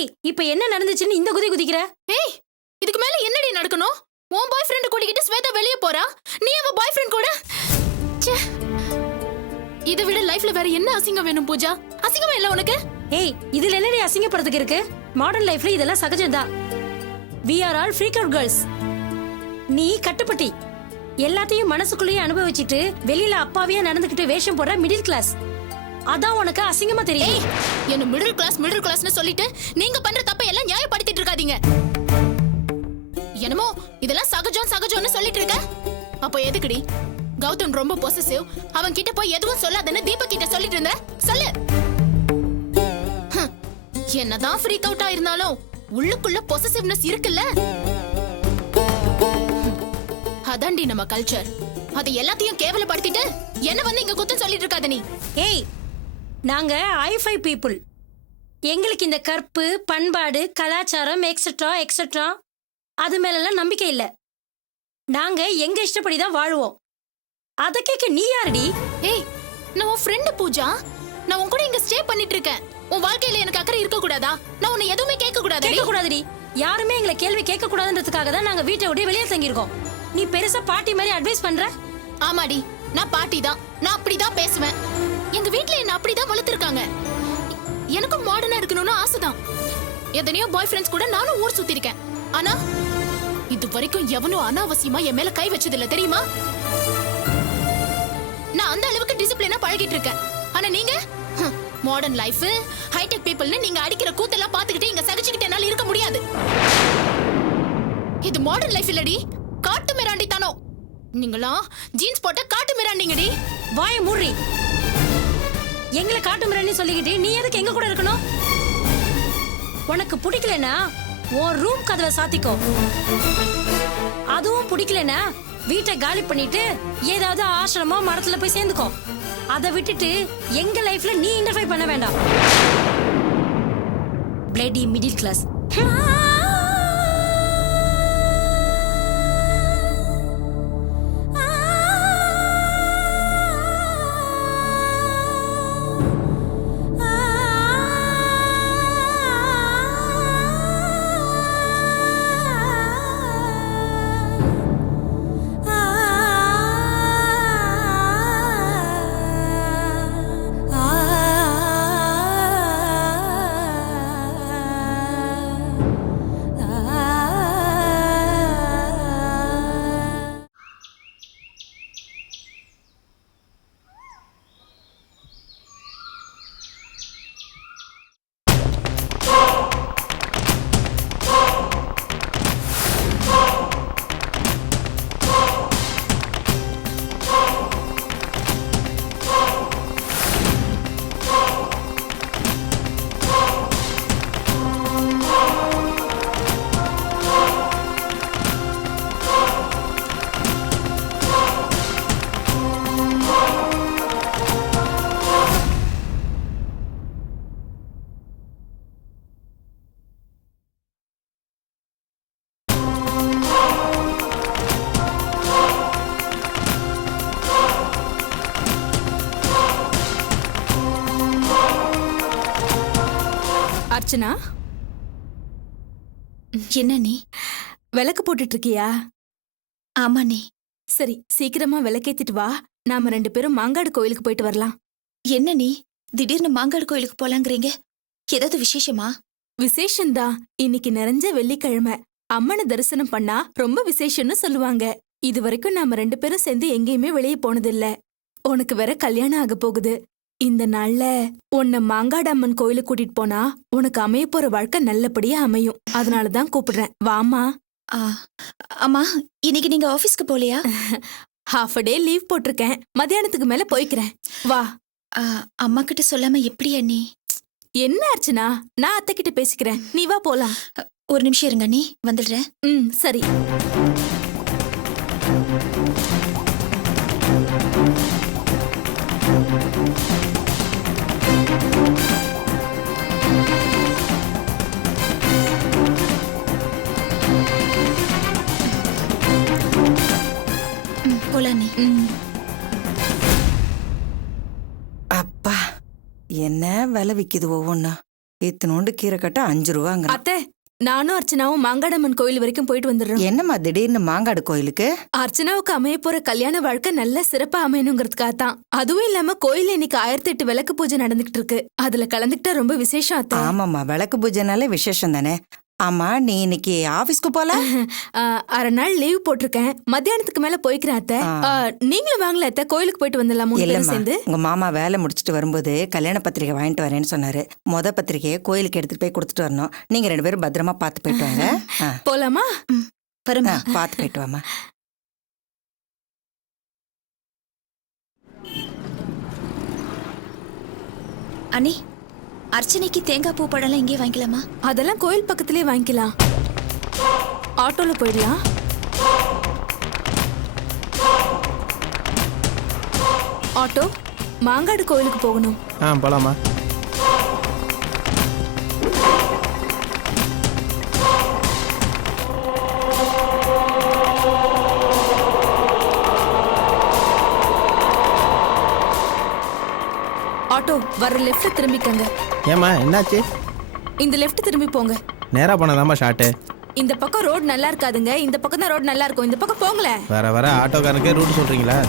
ஏய் இப்ப என்ன நடந்துச்சுன்னு இந்த குதி குதிக்கிற? ஏய் இதுக்கு மேல என்னடி நடக்கணும்? உன் பாய் ஃப்ரெண்ட் கூட்டிக்கிட்டு ஸ்வேதா வெளிய போறா, நீ அவ பாய் ஃப்ரெண்ட் கூட. ச்சே, இதை விட லைஃப்ல வேற என்ன அசிங்கம் வேணும் பூஜா? அசிங்கமா இல்ல உனக்கு? ஏய் இதுல என்னடி அசிங்கப்படுறதுக்கு இருக்கு? மாடர்ன் லைஃப்ல இதெல்லாம் சகஜம்தான். We are all freak out girls. நீ கட்டுப்பட்டி எல்லாத்தையும் மனசுக்குள்ளேயே அனுபவிச்சுட்டு வெளியில அப்பாவியா நடந்துகிட்டு வேஷம் போடுற மிடில் கிளாஸ். அதான் உனக்கு அசிங்கமா தெரியும். ஏய் என்ன மிடில் கிளாஸ்னு சொல்லிட்டு நீங்க பண்ற தப்பை எல்லாம் நியாயப்படுத்திட்டு இருக்காதீங்க. என்னமோ இதெல்லாம் சகஜம்னு சொல்லிட்டு இருக்க. அப்போ எதுக்குடி கௌதம் ரொம்ப பொசசிவ், அவன் கிட்ட போய் எதுவும் சொல்லாதன்னு தீபக் கிட்ட சொல்லிட்டு இருந்த? சொல்லு. என்னதான் ஃப்ரீக் அவுட்டா இருந்தாலும் உள்ளுக்குள்ள பொசசிவ்னஸ் இருக்குல்ல. அதான்டி நம்ம கல்ச்சர். அது எல்லாத்தையும் கேவலப்படுத்திட்டு என்ன வந்து இங்க குத்தம் சொல்லிட்டு இருக்காத நீ. ஏய் நாங்க ஐஃபை பீப்புள். எங்களுக்கு இந்த கற்பு பண்பாடு கலாச்சாரம் எக்ஸெட்ரா எக்ஸெட்ரா அது மேலெல்லாம் நம்பிக்கை இல்லை. நாங்க எங்க இஷ்டப்படிதான் வாழுவோம். அத கேட்க நீ யாருடி? ஏய் நான் உன் ஃப்ரெண்ட் பூஜா. நான் உன் கூட இங்க ஸ்டே பண்ணிட்டு இருக்கேன். உன் வாழ்க்கையில எனக்கு அக்கறை இருக்க கூடாதா? நான் உன்னை எதுவுமே கேட்க கூடாதுடி. யாருமே எங்களை கேள்வி கேட்க கூடாதுன்றதுக்காக தான் நாங்க வீட்டை விட்டு வெளியே தங்கியிருக்கோம். நீ பெருசா பாட்டி மாதிரி அட்வைஸ் பண்ற? ஆமாடி நான் பாட்டி தான். நான் அப்படிதான் பேசுவேன். எங்க வீட்ல என்ன அப்படிதான் வளர்த்திருக்காங்க. எனக்கும் மாடர்னா இருக்கணும்னு ஆசைதான். எத்தனையோ பாய் ஃப்ரெண்ட்ஸ் கூட நானும் ஊர் சுத்தி இருக்கேன். ஆனா இது வரைக்கும் எவனும் அனாவசியமா என் மேல கை வச்சது இல்ல தெரியுமா? நான் அந்த அளவுக்கு டிசிப்ளினா பழகிட்டு இருக்கேன். ஆனா நீங்க மாடர்ன் லைஃப் ஹைடெக் பீப்புள்னு நீங்க அடிக்கிற கூத்தெல்லாம் பாத்துக்கிட்டு இங்க சகிச்சுக்கிட்டு என்னால இருக்க முடியாது. இது மாடர்ன் லைஃப் இல்லடி, காட்டு மிராண்டி தானோ. நீங்களா ஜீன்ஸ் போட்ட காட்டு மிராண்டிங்கடி. வாய மூடி. எங்களை காட்டு மிராண்டி சொல்லிக்கிட்டு நீ எதுக்கு எங்க கூட இருக்கணும்? உனக்கு பிடிக்கலனா உன் ரூம் கதவை சாத்திக்கோ. அதுவும் பிடிக்கலனா வீட்டை காலி பண்ணிட்டு ஏதாவது ஆசிரமோ மரத்துல போய் சேர்ந்துக்கோ. அதை விட்டுட்டு எங்க லைஃப்ல நீ இன்டர்ஃபைர் பண்ண வேண்டாம். Bloody middle class. அர்ச்சனா, என்ன நீ விளக்கு போட்டுட்டு இருக்கியா? ஆமா நீ. சரி சீக்கிரமா விளக்கேத்திட்டு வா. நாம 2 பேரும் மாங்காடு கோயிலுக்கு போயிட்டு வரலாம். என்ன நீ திடீர்னு மாங்காடு கோயிலுக்கு போலாங்கிறீங்க? ஏதாவது விசேஷமா? விசேஷம்தான். இன்னைக்கு நிறைஞ்ச வெள்ளிக்கிழமை. அம்மனை தரிசனம் பண்ணா ரொம்ப விசேஷம்னு சொல்லுவாங்க. இது வரைக்கும் நாம 2 பேரும் சேர்ந்து எங்கேயுமே வெளியே போனதில்ல. உனக்கு வேற கல்யாணம் ஆக போகுது. இந்த நாள்ல உன்னை மாங்காடு அம்மன் கோயிலுக்கு கூட்டிட்டு போனா உனக்கு அமைய போற வாழ்க்கை நல்லபடியா அமையும். அதனாலதான் கூப்பிடுறேன், வாமா. அம்மா இன்னைக்கு நீங்க ஆபீஸ்க்கு போலையா? ஹாஃப் டே லீவ் போட்டிருக்கேன். மத்தியானத்துக்கு மேல போய்க்கிறேன், வா. அம்மா கிட்ட சொல்லாம எப்படி அண்ணி? என்ன அர்ச்சனா, நான் அத்தை கிட்ட பேசிக்கிறேன், நீ வா போலாம். ஒரு நிமிஷம் இருங்க அண்ணி, வந்துடுறேன். சரி. போலாம் நீ. அப்பா என்ன விலை விக்குது ஒவ்வொன்னா. இத்தனோண்டு கீரை கட்ட 5 ரூபாங்க. அத்தை, நானும் அர்ச்சனாவும் மாங்காடம்மன் கோயில் வரைக்கும் போயிட்டு வந்துடுறோம். என்னம்மா திடீர்னு மாங்காடு கோயிலுக்கு? அர்ச்சனாவுக்கு அமைய போற கல்யாண வாழ்க்கை நல்ல சிறப்பா அமையணுங்கிறதுக்காக தான். அதுவும் இல்லாம கோயில்ல இன்னைக்கு 1008 விளக்கு பூஜை நடந்துகிட்டு இருக்கு. அதுல கலந்துக்கிட்டா ரொம்ப விசேஷம் அத்தை. ஆமாம்மா, விளக்கு பூஜைனாலே விசேஷம் தானே. ஆமா, நீ இன்னைக்கு ஆபீஸ்க்கு போல? அரை நாள் லீவ் போட்டிருக்கேன். மத்தியானத்துக்கு மேல போய்க்கிறேன் அத்தை. நீங்களும் வாங்கல அத்தை, கோயிலுக்கு போயிட்டு வந்துடலாம் 3 பேரும் சேர்ந்து. உங்க மாமா வேலை முடிச்சிட்டு வரும்போது கல்யாண பத்திரிக்கை வாங்கிட்டு வரேன்னு சொன்னாரு. பத்திரிக்கையை கோயிலுக்கு எடுத்துட்டு போய் கொடுத்துட்டு வரணும். நீங்க 2 பேரும் பத்திரமா பார்த்து போயிட்டு வாங்க. போலாமா? பரமா பார்த்து போயிட்டு வாமா. அண்ணி, அர்ச்சனைக்கு தேங்காய் பூ பழம்லாம் இங்கே வாங்கிக்கலாமா? அதெல்லாம் கோயில் பக்கத்திலே வாங்கிக்கலாம். ஆட்டோல போயிடலாம். ஆட்டோ, மாங்காடு கோயிலுக்கு போகணும். போலாமா? ஆட்டோ வர லெஃப்ட்ல திரும்பிக்கங்க. ஏமா என்னாச்சு? இந்த லெஃப்ட் திரும்பி போங்க. நேரா போனதாமா ஷார்ட்டு. இந்த பக்கம் ரோடு நல்லா இருக்காதுங்க, இந்த பக்கம் தான் ரோடு நல்லா இருக்கும். இந்த பக்கம் போங்களேன். வர வர ஆட்டோக்காரனுக்கே ரூட் சொல்றீங்களா?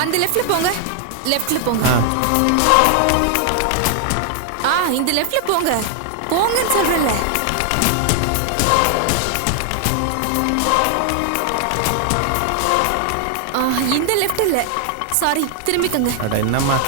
அந்த லெஃப்ட்ல போங்க. லெஃப்ட்ல போங்க. இந்த லெஃப்ட்ல போங்க. போங்கன்னு சொல்றேன்ல. இந்த லெஃப்ட் இல்ல, சாரி, திரும்பிக்கங்க. அட என்னம்மா?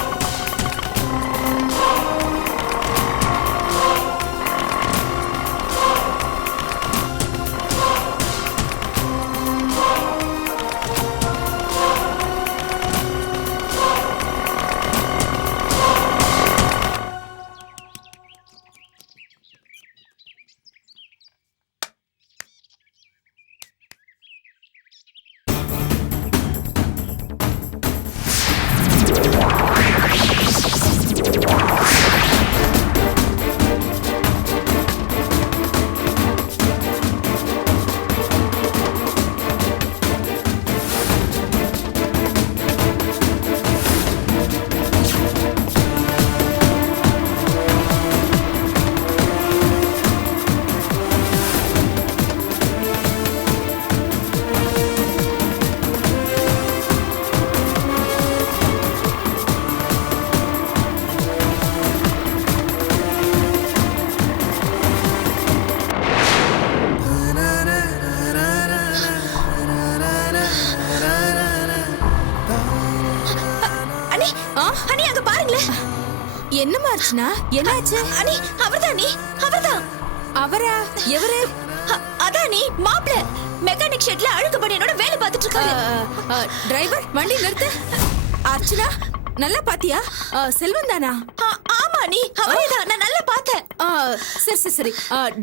என்னமா அர்ச்சனா, என்னாச்சு? அண்ணி, அவர்தான் அண்ணி, அவர்தான். அவரா? எவரு? அதான் நீ மாப்ள மெக்கானிக் ஷெட்ல அழுக்கு பணியனோட வேலை பார்த்துட்டு இருக்காரு. டிரைவர், வண்டி நிறுத்து. அர்ச்சனா, நல்லா பாத்தியா? செல்வன் தானா? ஆமா நீ, அவரேதான். நான் நல்லா பார்த்தேன். சரி சரி சரி.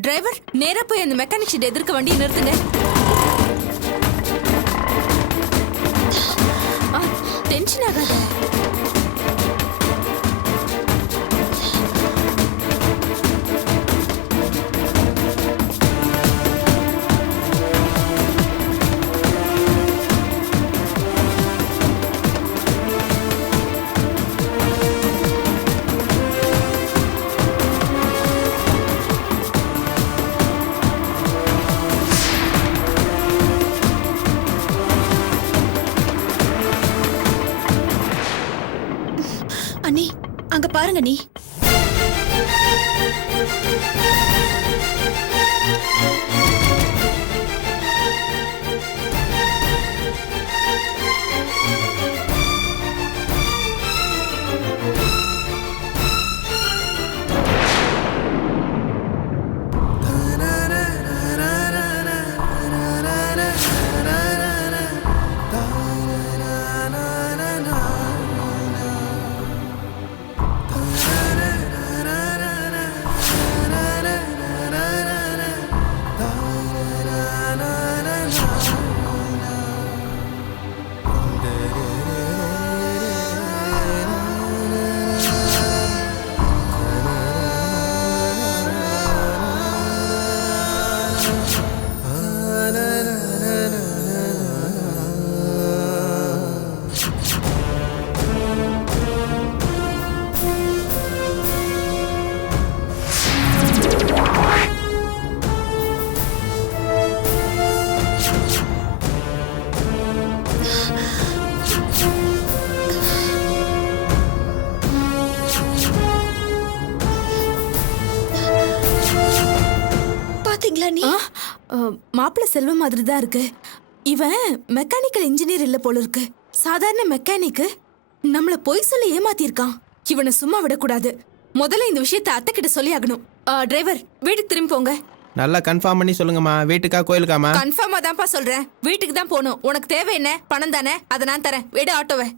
டிரைவர், நேரா போய் அந்த மெக்கானிக் ஷெட் எதிர்க்க வண்டியை நிறுத்துங்க. டென்ஷன் ஆகாத. அண்ணி, அங்க பாருங்க நீ. பாத்தீங்களா நீ? மாப்பிள்ள செல்வம் மாதிரி தான் இருக்கு. இவன் மெக்கானிக்கல் இன்ஜினியர் இல்ல போல இருக்கு. சாதாரண மெக்கானிக்கு நம்மள பொய் சொல்லி ஏமாத்திருக்கான். இவனை சும்மா விடக்கூடாது. முதல்ல இந்த விஷயத்தை அத்தை கிட்ட சொல்லி ஆகணும். டிரைவர், வீட்டுக்கு திரும்பி போங்க. நல்லா கன்ஃபார்ம் பண்ணி சொல்லுங்கம்மா. வீட்டுக்கா கோயிலுக்காமா? கன்ஃபார்மா தான்ப்பா சொல்றேன். வீட்டுக்கு தான் போகணும். உனக்கு தேவை என்ன? பணம் தானே, அதை நான் தரேன். விடு ஆட்டோவை.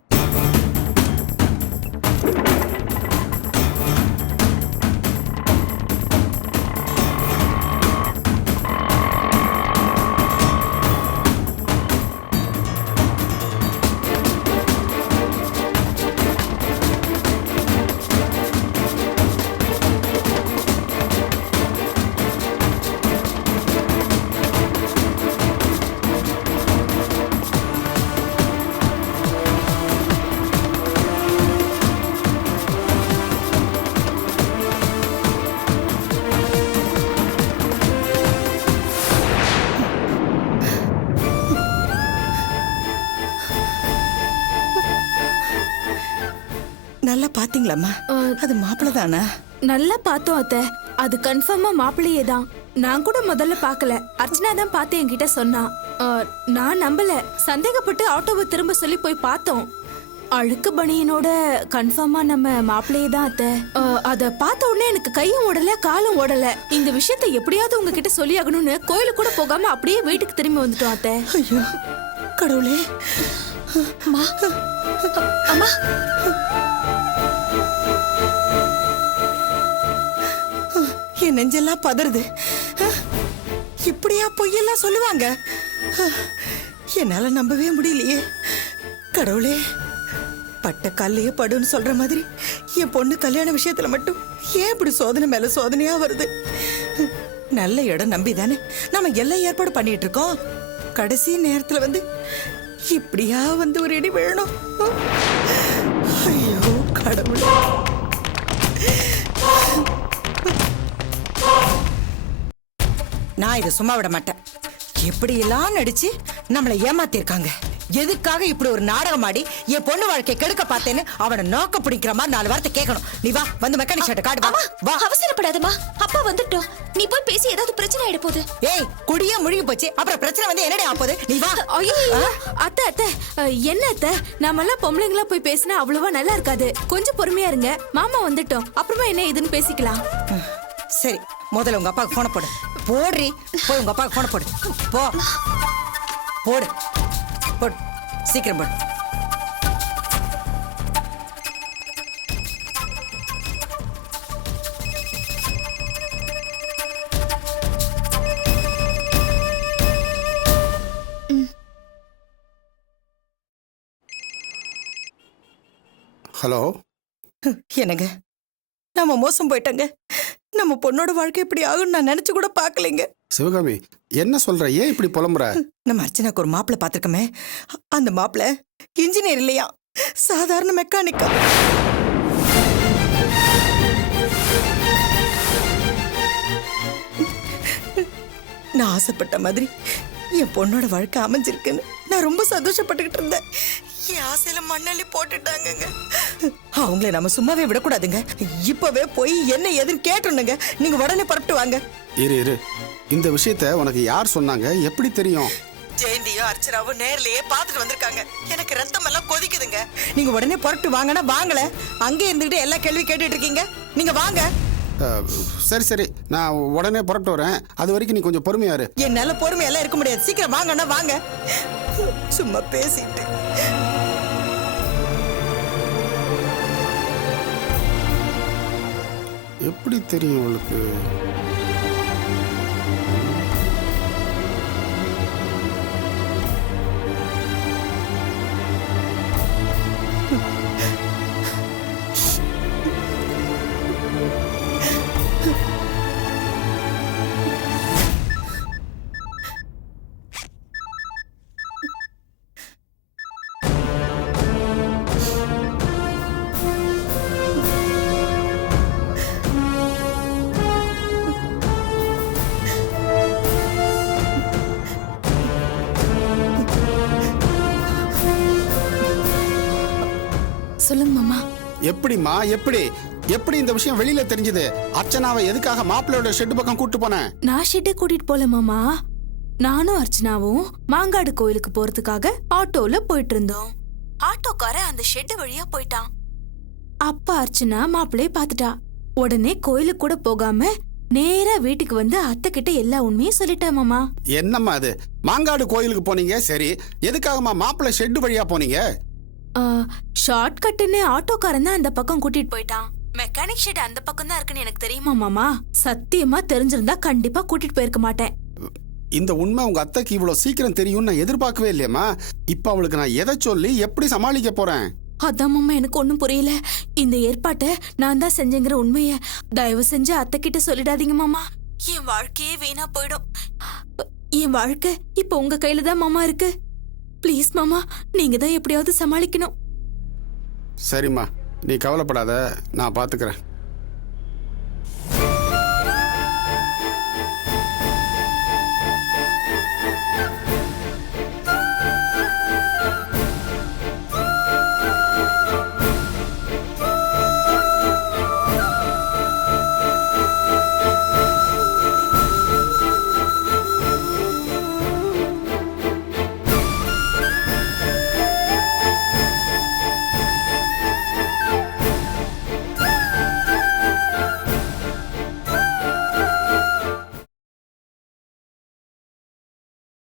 நல்லா பாத்தீங்களாம்மா? அது மாப்பிள்ள தானா? நல்லா பார்த்தோம் அத்தை. அது கன்ஃபார்மா மாப்பிள்ளையே தான். நான் கூட முதல்ல பார்க்கல. அர்ச்சனா தான் பார்த்து என்கிட்ட சொன்னா. நான் நம்பல. சந்தேகப்பட்டு ஆட்டோவை திரும்ப சொல்லி போய் பார்த்தோம். அழுக்கு பனியனோட கன்ஃபார்மா நம்ம மாப்பிள்ளையே தான் அத்தை. அத பார்த்த உடனே எனக்கு கையும் ஓடல காலும் ஓடல. இந்த விஷயத்தை எப்படியாவது உங்ககிட்ட சொல்லி ஆகணும்னு கோயிலுக்கு கூட போகாம அப்படியே வீட்டுக்கு திரும்பி வந்துட்டோம் அத்தை. ஐயோ கடவுளே. அம்மா, அம்மா, என் நெஞ்செல்லாம் பதறுது. இப்படியா பொய்யெல்லாம் சொல்லுவாங்க? என்னால நம்பவே முடியலையே. கடவுளே, பட்ட கல்லையே படுன்னு சொல்ற மாதிரி என் பொண்ணு கல்யாண விஷயத்துல மட்டும் ஏன் இப்படி சோதனை மேல சோதனையா வருது? நல்ல இடம் நம்பிதானே நம்ம எல்லாம் ஏற்பாடு பண்ணிட்டு இருக்கோம். கடைசி நேரத்துல வந்து இப்படியா வந்து ஒரு இடி விழணும்? ஐயோ கடவுளே. நான் இதை சும்மா விட மாட்டேன். எப்படி எல்லாம் நடிச்சு நம்மளை ஏமாத்திருக்காங்க. எதுக்காக இப்படி ஒரு நாடகம் ஆடி என் பொண்ணு வாழ்க்கை கெடுக்க பார்த்தேன்னு அவனை நோக்க பிடிக்கிற மாதிரி 4 வார்த்தை கேட்கணும். நீ வா, வந்து மெக்கானிக் ஷர்ட் காடு. வா. அவசரப்படாதம்மா. அப்பா வந்துட்டோம். நீ போய் பேசி ஏதாவது பிரச்சனை ஆயிட போகுது. ஏய், குடியே முழுகி போச்சு. அப்புறம் பிரச்சனை வந்து என்னடி ஆக போகுது? நீ வா. ஐயோ அத்தை, அத்தை, என்ன அத்தை, நாமெல்லாம் பொம்பளைங்களா போய் பேசினா அவ்வளவா நல்லா இருக்காது. கொஞ்சம் பொறுமையா இருங்க. மாமா வந்துட்டோம். அப்புறமா என்ன இதுன்னு பேசிக்கலாம். சரி, முதல்ல உங்க அப்பாவுக்கு போன போடு. போடுறி, போய் உங்க அப்பாவுக்கு போன போடு. போ, போடு, போடு, சீக்கிரம் போடு. ஹலோ. என்னங்க, நம்ம மோசம் போயிட்டங்க. நம்ம பொண்ணோட வாழ்க்கை இப்படி ஆகும் நான் நினைச்சு கூட பாக்கலைங்க. சிவகாமி, என்ன சொல்ற? ஏன் இப்படி புலம்புற? நம்ம அர்ச்சனாக்கு ஒரு மாப்பிள்ளை பாத்திருக்கமே. அந்த மாப்பிள்ளை இன்ஜினியர் இல்லையா, சாதாரண மெக்கானிக்கா. நான் ஆசைப்பட்ட மாதிரி என் பொண்ணோட வாழ்க்கை அமைஞ்சிருக்குன்னு நான் ரொம்ப சந்தோஷப்பட்டுக்கிட்டு இருந்தேன். என் ஆசையில மண்ணள்ளி போட்டுட்டாங்கங்க. அவங்கள நம்ம சும்மாவே விடக்கூடாதுங்க. இப்பவே போய் என்ன ஏதுன்னு கேட்டுருங்க. நீங்க உடனே புறப்பட்டு வாங்க. இரு, இந்த விஷயத்த உனக்கு யார் சொன்னாங்க? எப்படி தெரியும்? ஜெயந்தியும் அர்ச்சனாவும் நேர்லயே பாத்துட்டு வந்திருக்காங்க. எனக்கு ரத்தம் எல்லாம் கொதிக்குதுங்க. நீங்க உடனே புறப்பட்டு வாங்கன்னா வாங்கல. அங்கே இருந்துகிட்டு எல்லா கேள்வி கேட்டுட்டு இருக்கீங்க. நீங்க வாங்க. சரி, நான் உடனே புறப்பட்டு வரேன். அது வரைக்கும் நீ கொஞ்சம் பொறுமையா இரு. என்னால பொறுமையெல்லாம் இருக்க முடியாது. சீக்கிரம் வாங்கன்னா வாங்க. சும்மா பேசிட்டு. எப்படி தெரியும் உங்களுக்கு? சொல்லுங்க மாமா. எப்படிம்மா எப்படி எப்படி இந்த விஷயம் வெளியில தெரிஞ்சது? அர்ச்சனாவை எதுக்காக மாப்பிள்ளையோட ஷெட் பக்கம் கூட்டு போனேன்? நான் ஷெட்டை கூட்டிட்டு போல மாமா. நானும் அர்ச்சனாவும் மாங்காடு கோயிலுக்கு போறதுக்காக ஆட்டோல போயிட்டு இருந்தோம். ஆட்டோக்காரன் அந்த ஷெட் வழியா போயிட்டான். அப்ப அர்ச்சனா மாப்பிள்ளைய பாத்துட்டா. உடனே கோயிலுக்கு கூட போகாம நேரா வீட்டுக்கு வந்து அத்தை கிட்ட எல்லா உண்மையும் சொல்லிட்டா மாமா. என்னம்மா அது? மாங்காடு கோயிலுக்கு போனீங்க சரி, எதுக்காகம்மா மாப்பிள்ளை ஷெட் வழியா போனீங்க? ஷார்ட் கட்டுன்னு ஆட்டோக்காரன் தான் அந்த பக்கம் கூட்டிட்டு போயிட்டான். மெக்கானிக் ஷெட் அந்த பக்கம் தான் இருக்குன்னு எனக்கு தெரியுமா மாமா? சத்தியமா தெரிஞ்சிருந்தா கண்டிப்பா கூட்டிட்டு போயிருக்க மாட்டேன். இந்த உண்மை உங்க அத்தைக்கு இவ்வளவு சீக்கிரம் தெரியும் நான் எதிர்பார்க்கவே இல்லையம்மா. இப்ப அவளுக்கு நான் எதை சொல்லி எப்படி சமாளிக்க போறேன்? அதான் மாமா எனக்கு ஒண்ணும் புரியல. இந்த ஏற்பாட்டை நான் தான் செஞ்சேங்கிற உண்மைய தயவு செஞ்சு அத்தை கிட்ட சொல்லிடாதீங்க மாமா. என் வாழ்க்கையே வீணா போயிடும். என் வாழ்க்கை இப்ப உங்க கையில தான் மாமா இருக்கு. ப்ளீஸ் மாமா, நீங்க தான் எப்படியாவது சமாளிக்கணும். சரிம்மா, நீ கவலைப்படாத, நான் பாத்துக்கிறேன்.